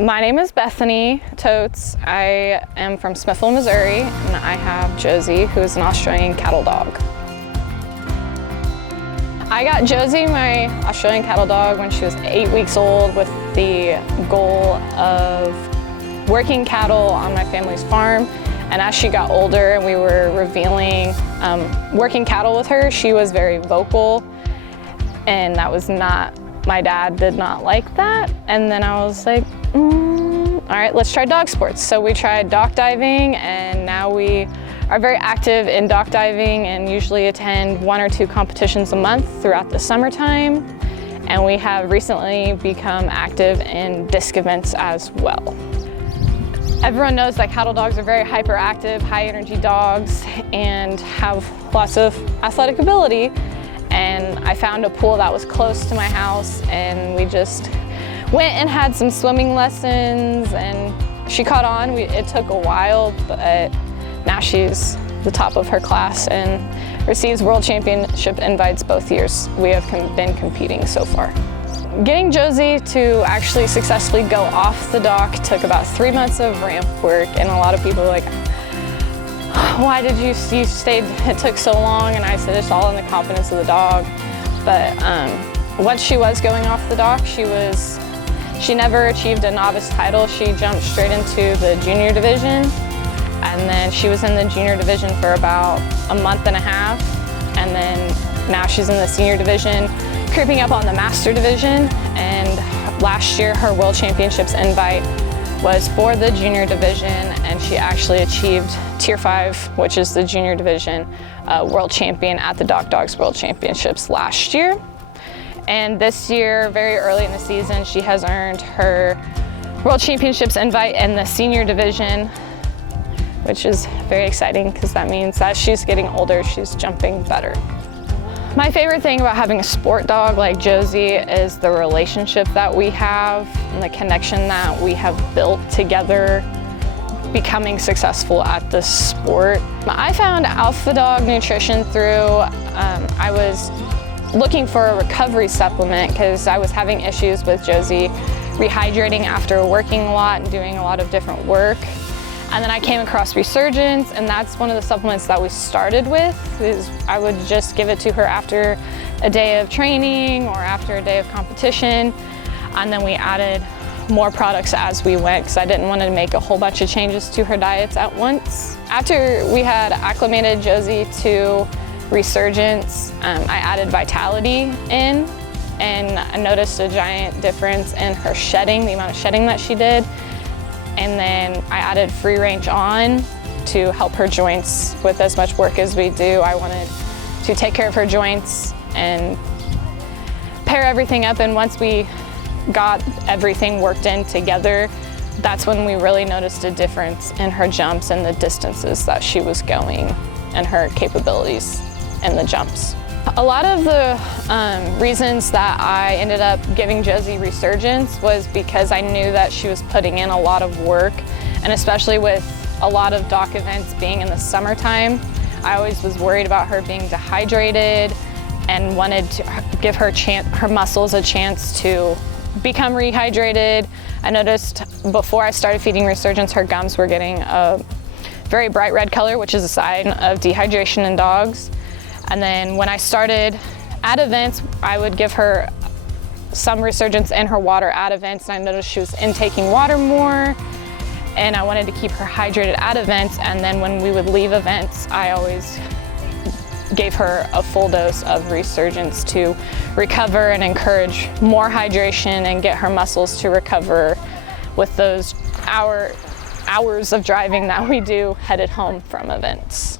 My name is Bethany Toates. I am from Smithville, Missouri, and I have Josie, who is an Australian cattle dog. I got Josie, my Australian cattle dog, when she was 8 weeks old with the goal of working cattle on my family's farm. And as she got older and we were revealing working cattle with her, she was very vocal, and that was not, my dad did not like that. And then I was like, all right, let's try dog sports. So we tried dock diving, and now we are very active in dock diving and usually attend 1 or 2 competitions a month throughout the summertime. And we have recently become active in disc events as well. Everyone knows that cattle dogs are very hyperactive, high energy dogs and have lots of athletic ability. And I found a pool that was close to my house, and we just went and had some swimming lessons, and she caught on. It took a while, but now she's the top of her class and receives world championship invites both years we have been competing so far. Getting Josie to actually successfully go off the dock took about 3 months of ramp work, and a lot of people are like, why did you stayed, it took so long? And I said, it's all in the confidence of the dog. But once she was going off the dock, she never achieved a novice title. She jumped straight into the junior division, and then she was in the junior division for about a month and a half, and then now she's in the senior division, creeping up on the master division. And last year her world championships invite was for the junior division, and she actually achieved Tier 5, which is the junior division world champion at the Dock Dogs World Championships last year. And this year, very early in the season, she has earned her world championships invite in the senior division, which is very exciting because that means as she's getting older, she's jumping better. My favorite thing about having a sport dog like Josie is the relationship that we have and the connection that we have built together, becoming successful at this sport. I found Alpha Dog Nutrition through, I was looking for a recovery supplement because I was having issues with Josie rehydrating after working a lot and doing a lot of different work. And then I came across Resurgence, and that's one of the supplements that we started with. Is I would just give it to her after a day of training or after a day of competition. And then we added more products as we went because I didn't want to make a whole bunch of changes to her diets at once. After we had acclimated Josie to Resurgence, I added Vitality in, and I noticed a giant difference in her shedding, the amount of shedding that she did. And then I added Free Range On to help her joints with as much work as we do. I wanted to take care of her joints and pair everything up, and once we got everything worked in together, that's when we really noticed a difference in her jumps and the distances that she was going and her capabilities in the jumps. A lot of the reasons that I ended up giving Josie Resurgence was because I knew that she was putting in a lot of work, and especially with a lot of dock events being in the summertime, I always was worried about her being dehydrated and wanted to give her muscles a chance to become rehydrated. I noticed before I started feeding Resurgence, her gums were getting a very bright red color, which is a sign of dehydration in dogs. And then when I started at events, I would give her some Resurgence in her water at events, and I noticed she was intaking water more, and I wanted to keep her hydrated at events. And then when we would leave events, I always gave her a full dose of Resurgence to recover and encourage more hydration and get her muscles to recover with those hours of driving that we do headed home from events.